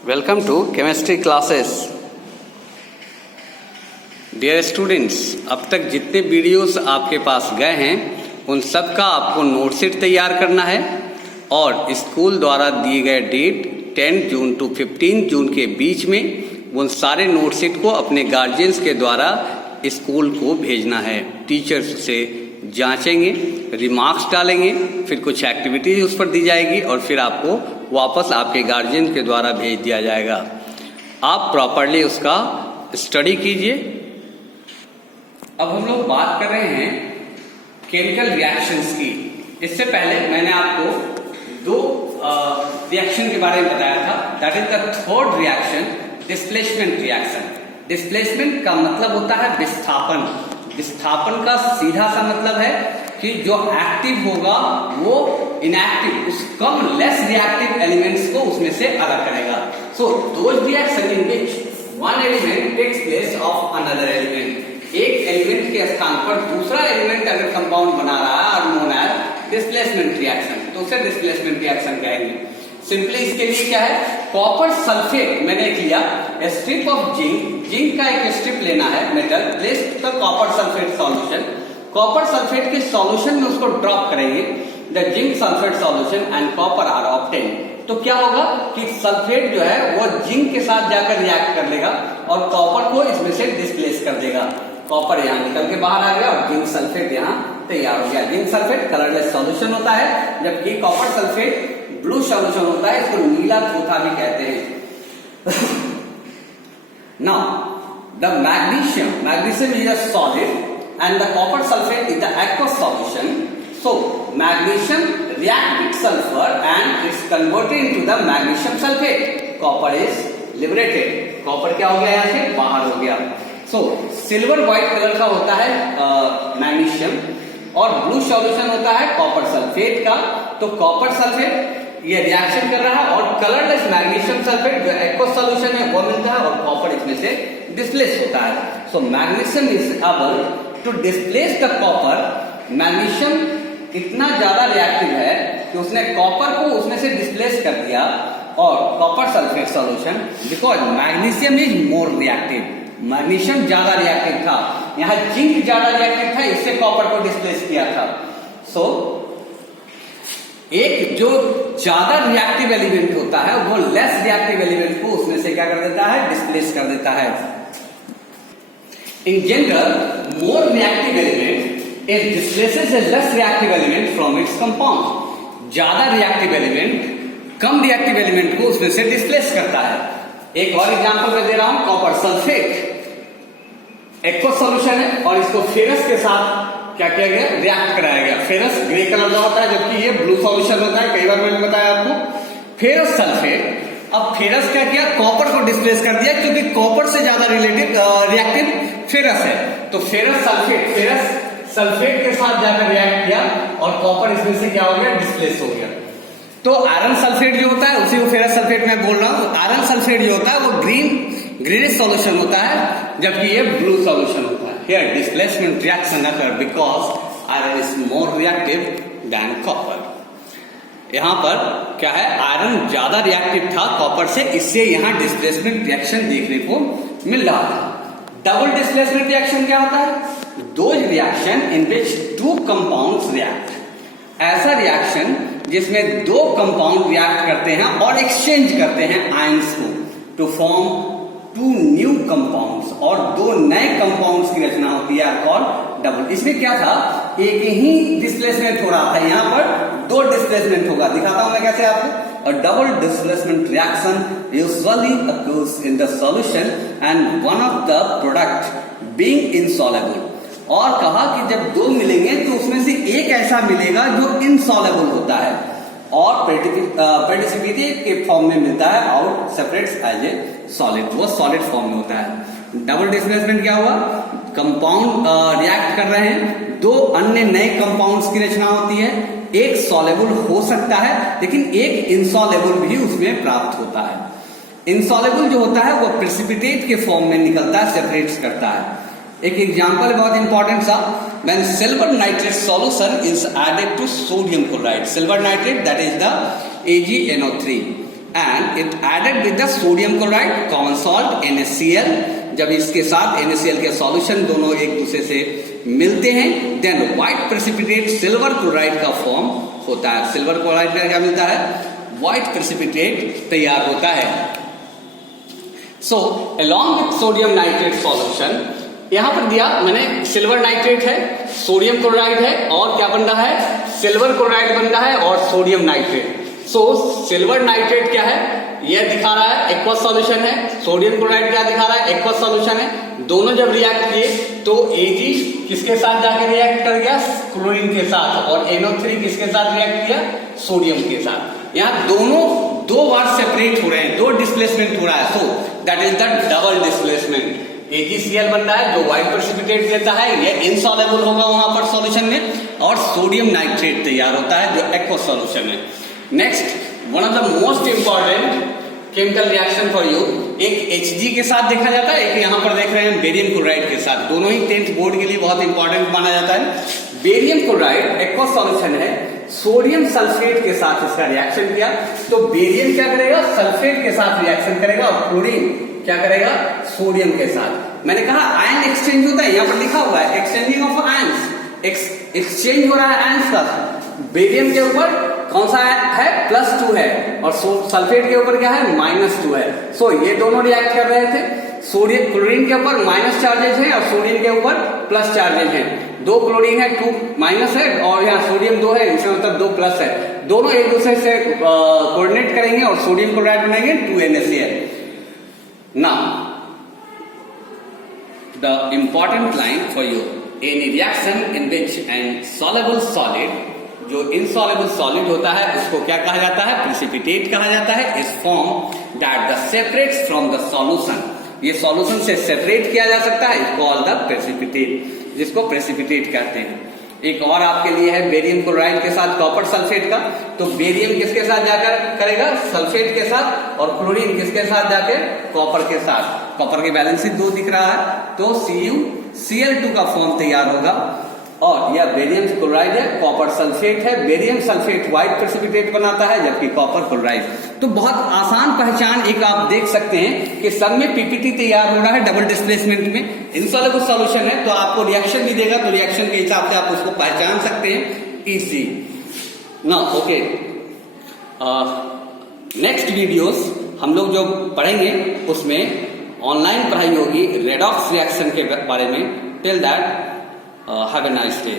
Welcome to chemistry classes. Dear students, अब तक जितने वीडियोस आपके पास गए हैं उन सब का आपको नोटशीट तैयार करना है और स्कूल द्वारा दिए गए डेट 10 जून टू 15 जून के बीच में उन सारे नोटशीट को अपने गार्जियंस के द्वारा स्कूल को भेजना है। टीचर्स से जांचेंगे, रिमार्क्स डालेंगे, फिर कुछ एक्टिविटीज उस पर दी जाएगी और फिर आपको वापस आपके गार्जियन के द्वारा भेज दिया जाएगा। आप प्रॉपरली उसका स्टडी कीजिए। अब हम लोग बात कर रहे हैं केमिकल रिएक्शंस की। इससे पहले मैंने आपको दो रिएक्शन के बारे में बताया था। That is the third reaction, displacement reaction. Displacement का मतलब होता है विस्थापन। विस्थापन का सीधा सा मतलब है कि जो एक्टिव होगा वो इनएक्टिव, उस कम लेस रिएक्टिव एलिमेंट्स को उसमें से अलग करेगा। So those reaction in which one element takes place of another element. एक एलिमेंट के स्थान पर दूसरा एलिमेंट अगर कंपाउंड बना रहा है और नोन एज डिस्प्लेसमेंट रिएक्शन, तो उसे डिस्प्लेसमेंट रिएक्शन कहेंगे। सिंपली इसके लिए क्या है, कॉपर सल्फेट मैंने एक लिया, स्ट्रिप ऑफ जिंक का एक स्ट्रिप लेना है metal, place the copper sulphate solution. Copper sulphate के सॉल्यूशन में उसको ड्रॉप करेंगे, the zinc sulphate solution and copper are obtained. तो क्या होगा कि सल्फेट जो है वो जिंक के साथ जाकर रिएक्ट कर लेगा और कॉपर को इसमें से डिस्प्लेस कर देगा। कॉपर यहाँ निकल के बाहर आ गया और जिंक सल्फेट यहाँ तैयार हो गया। जिंक सल्फेट कलरलेस सॉल्यूशन होता है, जबकि कॉपर सल्फेट ब्लू सॉल्यूशन होता है, इसको नीला थोथा भी कहते हैं। Now the magnesium is a solid and the copper sulfate is the aqueous solution. So magnesium react with sulfur and it's converted into the magnesium sulfate. Copper is liberated. Copper क्या हो गया यहाँ से बाहर हो गया। So सिल्वर व्हाइट कलर का होता है मैग्नीशियम और ब्लू सॉल्यूशन होता है कॉपर सल्फेट का। तो कॉपर सल्फेट ये रिएक्शन कर रहा है और कलरलेस मैग्नीशियम सल्फेट जो एक्वस सॉल्यूशन है वो मिलता है और कॉपर इसमें से डिस्प्लेस होता है। So magnesium is able to displace the copper. Magnesium इतना ज्यादा रिएक्टिव है कि उसने कॉपर को उसमें से डिस्प्लेस कर दिया और copper sulphate solution, because magnesium is more reactive. Magnesium ज्यादा रिएक्टिव था, यहाँ जिंक ज्यादा रिएक्टिव था, इससे कॉपर को डिस्प्लेस किया था। सो एक जो ज्यादा रिएक्टिव एलिमेंट होता है वो लेस रिएक्टिव एलिमेंट को उसमें से क्या कर देता है, डिस्प्लेस कर देता है। In general, more reactive element is displaces a less reactive element from its compound. ज्यादा रिएक्टिव एलिमेंट कम रिएक्टिव एलिमेंट को उसमें से डिस्प्लेस करता है। एक और एग्जांपल मैं दे रहा हूं, कॉपर सल्फेट एक्वस सॉल्यूशन है और इसको फेरस के साथ क्या किया गया, रिएक्ट कराया गया। फेरस ग्रे कलर का होता है जबकि ये ब्लू सॉल्यूशन होता है, कई बार मैंने बताया आपको। फेरस सल्फेट, अब फेरस क्या किया, कॉपर को डिस्प्लेस कर दिया क्योंकि कॉपर से ज्यादा रिएक्टिव फेरस है। तो फेरस सल्फेट के साथ जाकर रिएक्ट किया और कॉपर इसमें से क्या हो गया, डिस्प्लेस हो गया। तो आयरन सल्फेट जो होता है उसी को फेरस सल्फेट में बोल रहा हूं। आयरन सल्फेट जो होता है वो ग्रीनिश सॉल्यूशन होता है जबकि ये ब्लू सॉल्यूशन होता है। Here displacement reaction occur because iron is more reactive than copper. यहां पर क्या है, आयरन ज्यादा रिएक्टिव था कॉपर से, इससे यहां डिस्प्लेसमेंट रिएक्शन देखने को मिल रहा था। डबल डिस्प्लेसमेंट रिएक्शन क्या होता है, those reaction in which two compounds react. ऐसा रिएक्शन जिसमें दो कंपाउंड रिएक्ट करते हैं और एक्सचेंज करते हैं आयंस को to form two new compounds, और दो नए कंपाउंड्स की रचना होती है कॉल्ड डबल। इसमें क्या था, एक ही डिस्प्लेसमेंट हो रहा था, यहां पर दो डिस्प्लेसमेंट होगा। दिखाता हूं मैं कैसे आपको। A double displacement reaction usually occurs in the solution and one of the product being insoluble. और कहा कि जब दो मिलेंगे तो उसमें से एक ऐसा मिलेगा जो insoluble होता है और प्रेसिपिटेट के फॉर्म में मिलता है और सेपरेट्स एज ए सॉलिड, वो सॉलिड फॉर्म में होता है। डबल डिस्प्लेसमेंट क्या हुआ, कंपाउंड रिएक्ट कर रहे हैं, दो अन्य नए कंपाउंड्स की रचना होती है। एक सॉलेबल हो सकता है लेकिन एक इनसॉलेबल भी उसमें प्राप्त होता है। इनसॉलेबल जो होता है वो प्रेसिपिटेट के फॉर्म में निकलता है, सेपरेट्स करता है। एक एग्जांपल बहुत इंपॉर्टेंट सा, when silver nitrate solution is added to sodium chloride, silver nitrate that is the AgNO3, and it added with the sodium chloride common salt NaCl। जब इसके साथ NaCl के सॉल्यूशन दोनों एक दूसरे से मिलते हैं then white precipitate silver chloride का फॉर्म होता है। सिल्वर क्लोराइड का क्या मिलता है? व्हाइट प्रेसिपिटेट तैयार होता है। सो along with sodium nitrate solution, यहां पर दिया मैंने सिल्वर नाइट्रेट है, सोडियम क्लोराइड है और क्या बन रहा है? सिल्वर क्लोराइड बन रहा है और सोडियम नाइट्रेट। सो सिल्वर नाइट्रेट क्या है? यह दिखा रहा है एक्वस सॉल्यूशन है, सोडियम क्लोराइड क्या दिखा रहा है? एक्वस सॉल्यूशन है। दोनों जब रिएक्ट किए तो Ag किसके साथ जाके रिएक्ट कर गया? क्लोरीन के साथ। और NO3 किसके साथ रिएक्ट किया? सोडियम के साथ। यहाँ दोनों दो बार सेपरेट हो रहे हैं, दो डिस्प्लेसमेंट हो रहा है। So that is the double displacement. AgCl बन रहा है जो व्हाइट प्रेसिपिटेट देता है, ये इनसॉल्युबल होगा वहां पर सॉल्यूशन में, और सोडियम नाइट्रेट तैयार होता है जो एक्वस सॉल्यूशन है। Next, one of the most important chemical reaction for you, एक Hg के साथ देखा जाता है, एक यहाँ पर देख रहे हैं बेरियम क्लोराइड के साथ। दोनों ही 10th बोर्ड के लिए बहुत इंपॉर्टेंट माना जाता है। बेरियम क्लोराइड एक्वस सॉल्यूशन है, सोडियम सल्फेट के साथ इसका रिएक्शन किया तो बेरियम क्या करेगा? सल्फेट के साथ रिएक्शन करेगा और क्लोरीन क्या करेगा? सोडियम के साथ। मैंने कहा आयन एक्सचेंज होता है, यहाँ पर लिखा हुआ है एक्सचेंजिंग ऑफ आयंस, एक्सचेंज हो रहा है आयंस का। बेरियम के ऊपर कौन सा है? +2 है और सल्फेट के ऊपर क्या है? -2 है। सो ये दोनों रिएक्ट कर रहे थे। सोडियम क्लोरीन के ऊपर माइनस चार्जेज है और सोडियम के ऊपर प्लस चार्जेज है। 2 क्लोरीन है, 2 माइनस है और यहाँ सोडियम 2 है, इसका मतलब 2 प्लस है। दोनों एक दूसरे से कोऑर्डिनेट करेंगे और सोडियम क्लोराइड बनाएंगे 2NaCl। Now, the important line for you, any reaction in which an soluble solid, जो insoluble solid होता है उसको क्या कहा जाता है? precipitate कहा जाता है। is form that the separates from the solution, ये solution से separate किया जा सकता है, is called the precipitate, जिसको precipitate कहते हैं। एक और आपके लिए है बेरियम क्लोराइड के साथ कॉपर सल्फेट का। तो बेरियम किसके साथ जाकर करेगा? सल्फेट के साथ, और क्लोरीन किसके साथ जाकर? कॉपर के साथ। कॉपर की वैलेंसी 2 दिख रहा है तो CuCl2 का फॉर्म तैयार होगा। और यह बेरियम क्लोराइड है, कॉपर सल्फेट है। बेरियम सल्फेट व्हाइट प्रेसिपिटेट बनाता है जबकि कॉपर क्लोराइड। तो बहुत आसान पहचान एक आप देख सकते हैं कि सब में PPT तैयार हो रहा है डबल डिस्प्लेसमेंट में। इनसॉल्युबल सॉल्यूशन है तो आपको रिएक्शन भी देगा, तो रिएक्शन के हिसाब से आप उसको पहचान सकते हैं इजी ना। ओके, नेक्स्ट वीडियोस हम लोग जो पढ़ेंगे उसमें ऑनलाइन पढ़ाई होगी रेडॉक्स रिएक्शन के बारे में। Till that, have a nice day.